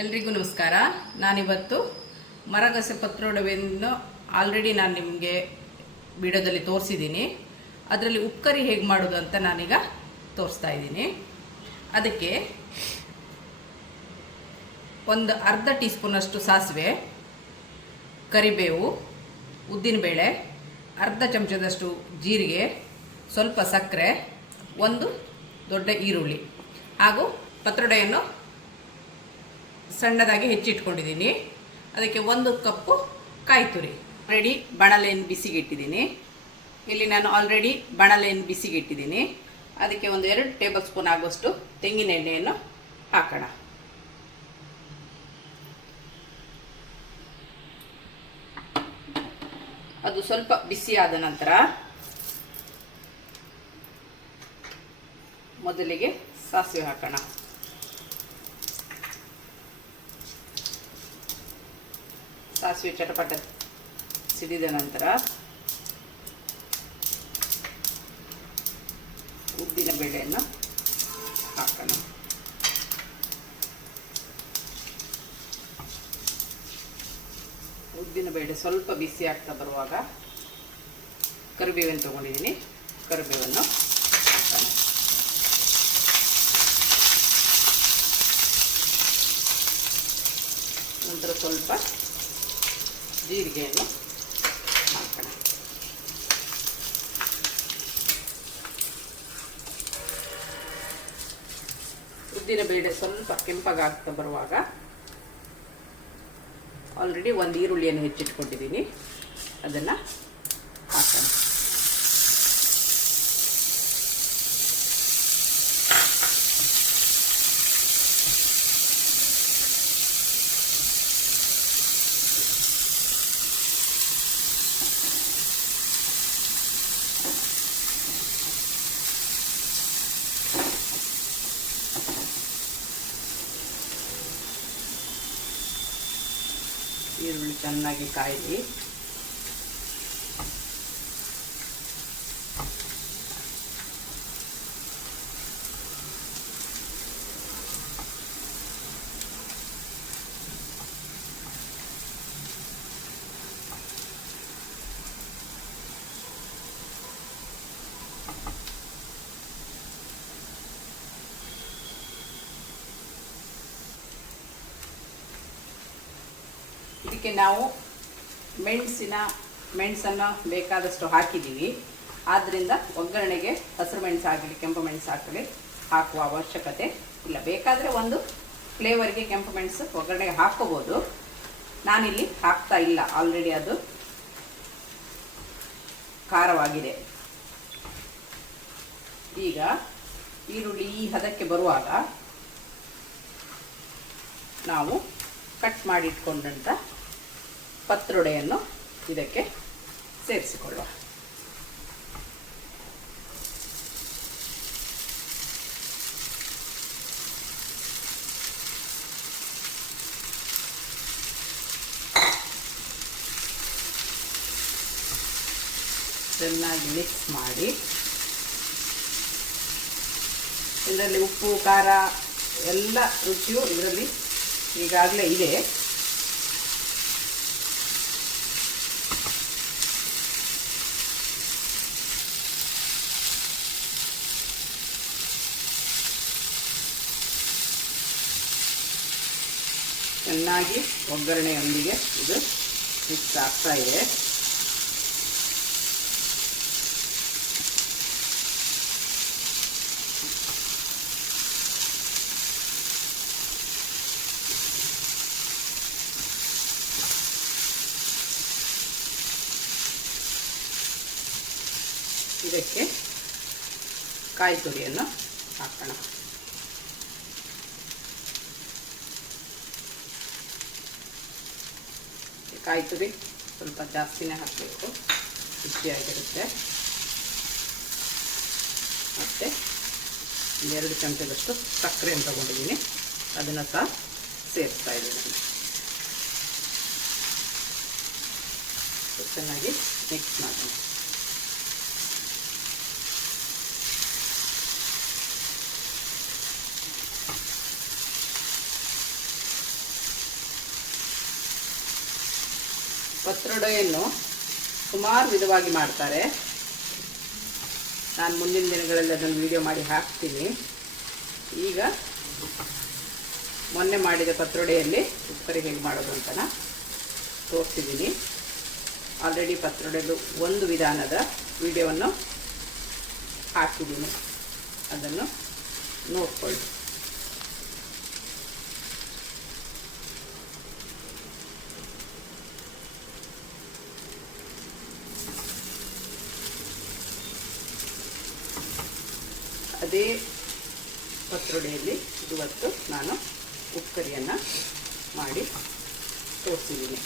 ಎಲ್ರಿಗೂ ನಮಸ್ಕಾರ. ನಾನಿವತ್ತು ಮರಗಸೆ ಪತ್ರೊಡವೆಯನ್ನು ಆಲ್ರೆಡಿ ನಾನು ನಿಮಗೆ ವಿಡಿಯೋದಲ್ಲಿ ತೋರಿಸಿದ್ದೀನಿ. ಅದರಲ್ಲಿ ಉಪ್ಕರಿ ಹೇಗೆ ಮಾಡೋದು ಅಂತ ನಾನೀಗ ತೋರಿಸ್ತಾ ಇದ್ದೀನಿ. ಅದಕ್ಕೆ ಒಂದು ಅರ್ಧ ಟೀ ಸ್ಪೂನಷ್ಟು ಸಾಸಿವೆ, ಕರಿಬೇವು, ಉದ್ದಿನಬೇಳೆ, ಅರ್ಧ ಚಮಚದಷ್ಟು ಜೀರಿಗೆ, ಸ್ವಲ್ಪ ಸಕ್ಕರೆ, ಒಂದು ದೊಡ್ಡ ಈರುಳ್ಳಿ ಹಾಗೂ ಪತ್ರೊಡೆಯನ್ನು ಸಣ್ಣದಾಗಿ ಹೆಚ್ಚಿಟ್ಕೊಂಡಿದ್ದೀನಿ. ಅದಕ್ಕೆ 1 ಕಪ್ಪು ಕಾಯಿ ತುರಿ. ಆಲ್ರೆಡಿ ಬಾಣಲೆಯನ್ನು ಬಿಸಿಗೆ ಇಟ್ಟಿದ್ದೀನಿ. ಇಲ್ಲಿ ನಾನು ಆಲ್ರೆಡಿ ಬಾಣಲೆಯನ್ನು ಬಿಸಿಗೆ ಇಟ್ಟಿದ್ದೀನಿ. ಅದಕ್ಕೆ ಒಂದು 2 ಟೇಬಲ್ ಸ್ಪೂನ್ ಆಗುವಷ್ಟು ತೆಂಗಿನ ಎಣ್ಣೆಯನ್ನು ಹಾಕೋಣ. ಅದು ಸ್ವಲ್ಪ ಬಿಸಿಯಾದ ನಂತರ ಮೊದಲಿಗೆ ಸಾಸಿವೆ ಹಾಕೋಣ. ಸಾಸಿವೆ ಚಟಪಟ ಸಿಡಿದ ನಂತರ ಉದ್ದಿನ ಬೇಳೆಯನ್ನು ಹಾಕೋಣ. ಉದ್ದಿನ ಬೇಳೆ ಸ್ವಲ್ಪ ಬಿಸಿ ಆಗ್ತಾ ಬರುವಾಗ ಕರಿಬೇವನ್ನು ತಗೊಂಡಿದ್ದೀನಿ. ಕರಿಬೇವನ್ನು ಹಾಕೋಣ. ನಂತರ ಸ್ವಲ್ಪ ಜೀರಿಗೆಯನ್ನು ಹಾಕೋಣ. ಉದ್ದಿನ ಬೇಳೆ ಸ್ವಲ್ಪ ಕೆಂಪಗಾಗ್ತಾ ಬರುವಾಗ ಆಲ್ರೆಡಿ 1 ಈರುಳ್ಳಿಯನ್ನು ಹೆಚ್ಚಿಟ್ಕೊಂಡಿದ್ದೀನಿ, ಅದನ್ನು ಹಾಕೋಣ. ಈರುಳ್ಳಿ ಚೆನ್ನಾಗಿ ಕಾಯಿಲಿ. ಇದಕ್ಕೆ ನಾವು ಮೆಣಸನ್ನು ಬೇಕಾದಷ್ಟು ಹಾಕಿದ್ದೀವಿ. ಆದ್ದರಿಂದ ಒಗ್ಗರಣೆಗೆ ಹಸಿರು ಮೆಣಸು ಆಗಲಿ ಕೆಂಪು ಮೆಣಸು ಆಗಲಿ ಹಾಕುವ ಅವಶ್ಯಕತೆ ಇಲ್ಲ. ಬೇಕಾದರೆ ಒಂದು ಫ್ಲೇವರ್ಗೆ ಕೆಂಪು ಮೆಣಸು ಒಗ್ಗರಣೆಗೆ ಹಾಕೋಬೋದು. ನಾನಿಲ್ಲಿ ಹಾಕ್ತಾ ಇಲ್ಲ, ಆಲ್ರೆಡಿ ಅದು ಖಾರವಾಗಿದೆ. ಈಗ ಈರುಳ್ಳಿ ಈ ಹದಕ್ಕೆ ಬರುವಾಗ ನಾವು ಕಟ್ ಮಾಡಿಟ್ಕೊಂಡಂಥ ಪತ್ರೊಡೆಯನ್ನು ಇದಕ್ಕೆ ಸೇರಿಸಿಕೊಳ್ಳುವ. ಚೆನ್ನಾಗಿ ಮಿಕ್ಸ್ ಮಾಡಿ, ಇದರಲ್ಲಿ ಉಪ್ಪು ಖಾರ ಎಲ್ಲ ರುಚಿಯು ಇದರಲ್ಲಿ ಈಗಾಗಲೇ ಇದೆ. ಚೆನ್ನಾಗಿ ಒಗ್ಗರಣೆಯೊಂದಿಗೆ ಇದು ಮಿಕ್ಸ್ ಆಗ್ತಾ ಇದೆ. ಇದಕ್ಕೆ ಕಾಯಿ ತುರಿಯನ್ನು ಹಾಕೋಣ. ಕಾಯಿ ತುರಿ ಸ್ವಲ್ಪ ಜಾಸ್ತಿನೇ ಹಾಕಬೇಕು, ರುಚಿಯಾಗಿರುತ್ತೆ. ಮತ್ತು 2 ಚಮಚದಷ್ಟು ಸಕ್ಕರೆಯನ್ನು ತಗೊಂಡಿದ್ದೀನಿ, ಅದನ್ನು ಸಹ ಸೇರಿಸ್ತಾ ಇದ್ದೀನಿ. ಚೆನ್ನಾಗಿ ಮಿಕ್ಸ್ ಮಾಡೋಣ. ಪತ್ರೊಡೆಯನ್ನು ಸುಮಾರು ವಿಧವಾಗಿ ಮಾಡ್ತಾರೆ. ನಾನು ಮುಂದಿನ ದಿನಗಳಲ್ಲಿ ಅದನ್ನು ವಿಡಿಯೋ ಮಾಡಿ ಹಾಕ್ತೀನಿ. ಈಗ ಮೊನ್ನೆ ಮಾಡಿದ ಪತ್ರೊಡೆಯಲ್ಲಿ ಉಪ್ಪರಿ ಹೇಗೆ ಮಾಡೋದು ಅಂತ ತೋರಿಸಿದ್ದೀನಿ. ಆಲ್ರೆಡಿ ಪತ್ರೊಡೆದು ಒಂದು ವಿಧಾನದ ವಿಡಿಯೋವನ್ನು ಹಾಕಿದ್ದೀನಿ, ಅದನ್ನು ನೋಡ್ಕೊಳ್ಳಿ. ಅದೇ ಪತ್ರೊಡೆಯಲ್ಲಿ ಇವತ್ತು ನಾನು ಉಪ್ಪರಿಯನ್ನು ಮಾಡಿ ತೋರಿಸಿದ್ದೀನಿ.